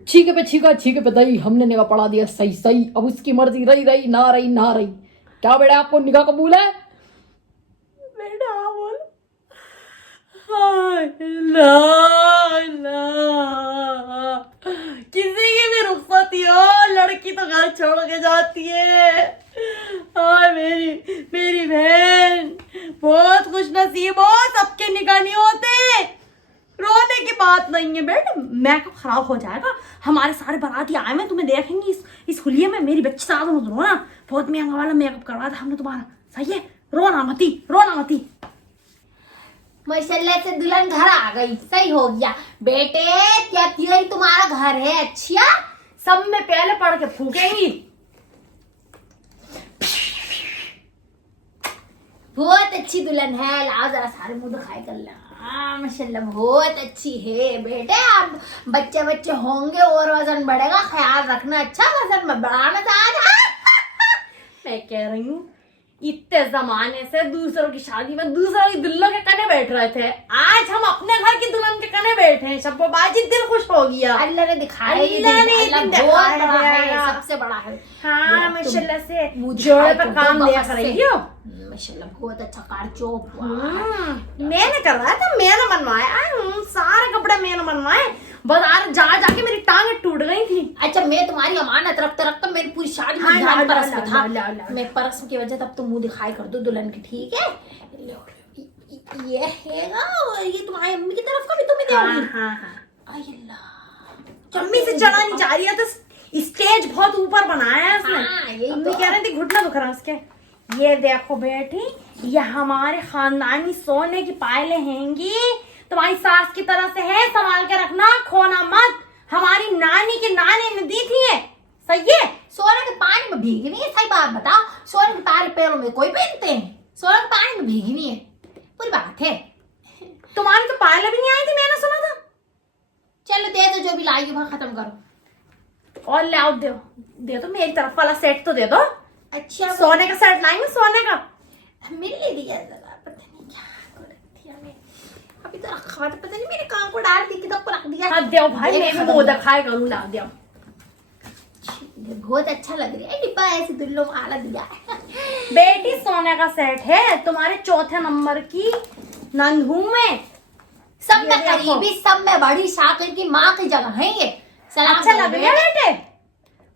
ठीक है दही, हमने निगाह पढ़ा दिया सही सही। अब उसकी मर्जी रही रही ना रही ना रही। क्या बेटा आपको निगाह कबूल है? बेटा बोल। ना ना किसी की भी रुखसती हो, लड़की तो घर छोड़ के जाती है। हाय मेरी मेरी बहन बहुत खुश नसीब हो, सबके निकाह नहीं होते। रोने की बात नहीं है बेटा, मेकअप खराब हो जाएगा। हमारे सारे बाराती आए हैं, तुम्हें देखेंगे इस हुलिये में। मेरी बच्ची साथ मत रोना, बहुत महंगा वाला मेकअप करवाया था हमने तुम्हारा। सही है, रोना मती। माशाल्लाह से दुल्हन घर आ गई, सही हो गया बेटे। क्या यही तुम्हारा घर है? अच्छा, सब में पहले पढ़ के फूकेंगी। बहुत अच्छी दुल्हन है। लाओ जरा सारे मुंह दिखाई कर ला। माशाल्लाह बहुत अच्छी है बेटे। अब बच्चे बच्चे होंगे और वजन बढ़ेगा, ख्याल रखना। अच्छा वजन में बढ़ाना चाहता। मैं कह रही हूँ इतने जमाने से दूसरों की शादी में दूसरों की दुल्हन के कने बैठ रहे थे, आज हम अपने घर की दुल्हन के कने बैठे हैं। शब्बोबाजी, दिल खुश हो गया। अल्लाह ने दिखाया, अल्लाह ने अल्लाह दिन बहुत दिखाया बड़ा है, है, सबसे बड़ा है। हाँ माशाल्लाह से मुझे जोड़े पर तो काम बहुत दिया से। कर रही हो। माशाल्लाह बहुत अच्छा कारचोप हुआ। मैंने करवाया था, मैंने बनवाया। सारे कपड़े मैंने बनवाए। बाजार जा जाके मेरी टांगे टूट गई थी। अच्छा, मैं तुम्हारी अमानत रखते रखते मेरी पूरी शादी में हाँ, ध्यान ला, परस ला, में था। ला, ला, ला। मैं परस की वजह तब तुम मुंह दिखाई कर दो दुल्हन की, ठीक है? ये हैगा, और ये तुम्हारी अम्मी की तरफ का भी तुम्हें देंगी। हाँ। आई अल्लाह, अम्मी से चढ़ा नहीं जा रही है तो स्टेज बहुत ऊपर बनाया है उसने। हाँ, यही अम्मी तो। कह रही थी घुटना दुख रहा है उसके। ये देखो बेटी, ये हमारे खानदानी सोने की पायलें हैंगी। तुम्हारी सास की तरह से है, संभाल के रखना, खोना मत। हमारी नानी के नाने ने दी थी ये। सही है। सोने के पानी में भीगी नहीं है, सही बात बताओ। सोने के पायल पैरों में कोई पहनते हैं? सोने के पानी में भीगी नहीं है, पूरी बात है। तुम्हारी तो पायलें भी नहीं आई थी, मैंने सुना था। चलो दे दो, जो भी लाई वहां खत्म करो। और ले आओ, दे दो मेरी तरफ वाला सेट तो दे दो। अच्छा, सोने का सेट लाएंगे, सोने का। मिल नहीं दिया जरा, पता नहीं क्या कर दिया। मैं अभी तो रखा था, पता नहीं मेरे कहाँ को डाल दी, किधर को रख दिया। हाँ दो भाई, मैं भी मुंह दिखाए करूँ। ला दो। बहुत अच्छा लग रहा है डिब्बा, ऐसे दुल्लो में आला दिया है। बेटी सोने का सेट है, तुम्हारे चौथे नंबर की नंदू में। सब में ये देखो। करीबी, सब में बड़ी शाकिर की माँ की जगह है ये। सलाम अच्छा करो लग रहा है बेटे।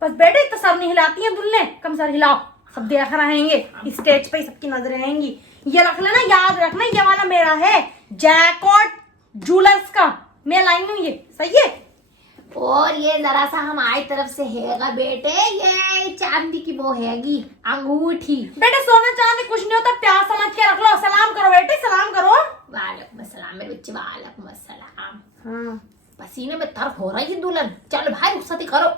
बस बेटे तो सर नहीं हिलाती है दुल्हने, कम सर हिलाओ। सब देख रहेंगे, स्टेज पे सबकी नजरें आएंगी। ये रख लेना, याद रखना, ये वाला मेरा है, जैकॉट ज्वेलर्स का। मैं लाई हूँ ये। सही है। और ये जरा सा हमारी तरफ से हैगा बेटे, ये चांदी की वो हैगी अंगूठी। बेटे सोना चांदी कुछ नहीं होता, प्यार समझ के रख लो। सलाम करो बेटे, सलाम करो। वालेकुम अस्सलाम मेरे बच्चे, वालेकुम अस्सलाम। हाँ। पसीने में तर हो रही है दुल्हन। चलो भाई रुखसती करो।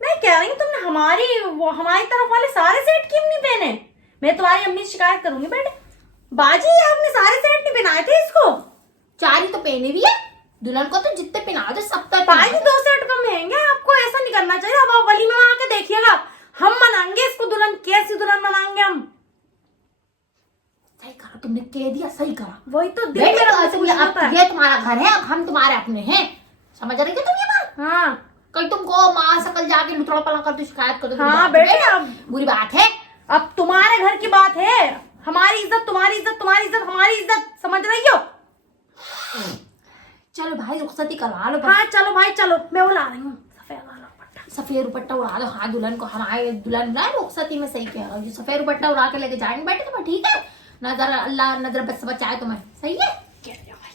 मैं कह रही हूँ तुमने हमारी तरफ वाले सारे सेट क्यों नहीं पहने? मैं तुम्हारी अम्मी से शिकायत करूंगी बेटे। बाजी आपने सारे सेट नहीं पहनाए थे इसको। चारी तो पहनी भी है दुल्हन को, तो जितने पहना दो सब तक। बाजी 2 सेट कम महंगे, आपको ऐसा नहीं करना चाहिए। अब आप वली में आके देखिएगा, हम मनाएंगे इसको दुल्हन। कैसी दुल्हन मनाएंगे हम? सही करा तुमने, कह दिया सही करा। वही तो दिल बेटे, मेरा तो कुछ नहीं होता है। ये तुम्हारा घर है, अब हम तुम्हारे अपने हैं। समझ रही हो तुम ये बात? हाँ कल तुमको माँ से कल जाके लुतड़ा पड़ा कर दो, शिकायत कर दो। हाँ बेटे, अब बुरी बात है। अब तुम्हारे घर की बात है। हमारी इज्जत तुम्हारी इज्जत, तुम्हारी इज्जत हमारी इज्जत, समझ रही हो? चलो भाई रुखसती करवा लो। हाँ चलो भाई चलो, मैं वो ला रही हूँ सफेद वाला दुपट्टा। सफेद दुपट्टा उड़ा दो। हाँ दुल्हन को, हमारे दुल्हन ना रुखसती में सही कह रहा हूँ, सफेद दुपट्टा उड़ा के लेके जाएंगे बेटे तुम्हें, ठीक है? नजर अल्लाह नजर बस बचाए तुम्हें। सही है।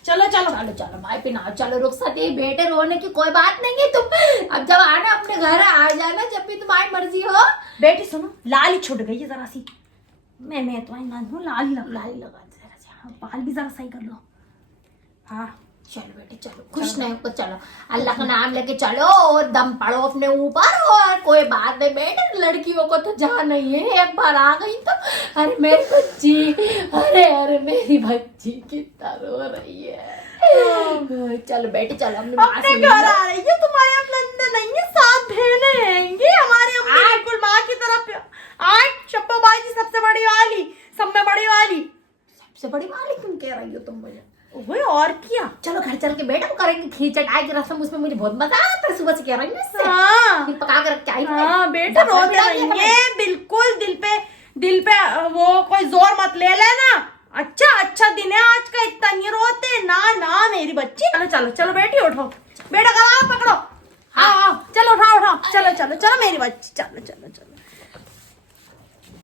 चलो चलो चलो चलो भाई पिनाओ, चलो रुखसती। बेटे रोने की कोई बात नहीं है, तुम अब जब आना अपने घर आ जाना, जब भी तुम्हारी मर्जी हो। बेटी सुनो, लाली छूट गई है जरा सी। मैं तुम्हारी नानी हूँ, लाली लगा दे जरा सी। हाँ, बाल भी जरा सही कर लो। हाँ चलो बेटे चलो, खुश नहीं हो चलो, अल्लाह का नाम लेके चलो और दम पड़ो अपने ऊपर। और कोई बात नहीं बेटे, लड़कियों को तो जान नहीं है, एक बार आ गई तो। अरे मेरी बच्ची, अरे मेरी बच्ची कितना रो रही है। चलो बेटे चलो, अपनी माँ अपने से घर मिलो। आ रही है, तुम्हारे अपने अंदर नहीं है, 7 बहनें हैंगी हमारी अम्मी, बिल्कुल माँ की तरफ। 8 शब्बोबाजी सबसे बड़ी वाली, सब में बड़ी वाली। सबसे बड़ी मालिक तुम कह रही हो तुम मुझे? ओए और क्या। चलो घर चल के बेटा करेंगे खीर चटाई की रस्म, उसमें मुझे बहुत मजा आता है, सुबह से कह रही हूँ इससे। हाँ खीर पका के रख के आई हूँ मैं। हाँ बेटा जब रोते लगा दिया नहीं है, बिल्कुल दिल पे वो कोई जोर मत ले लेना। अच्छा दिन है आज का, इतना नहीं रोते ना ना मेरी बच्ची। चलो चलो चलो बेटी उठो, बेटा गला पकड़ो। हाँ चलो उठाओ चलो मेरी बच्ची, चलो चलो चलो।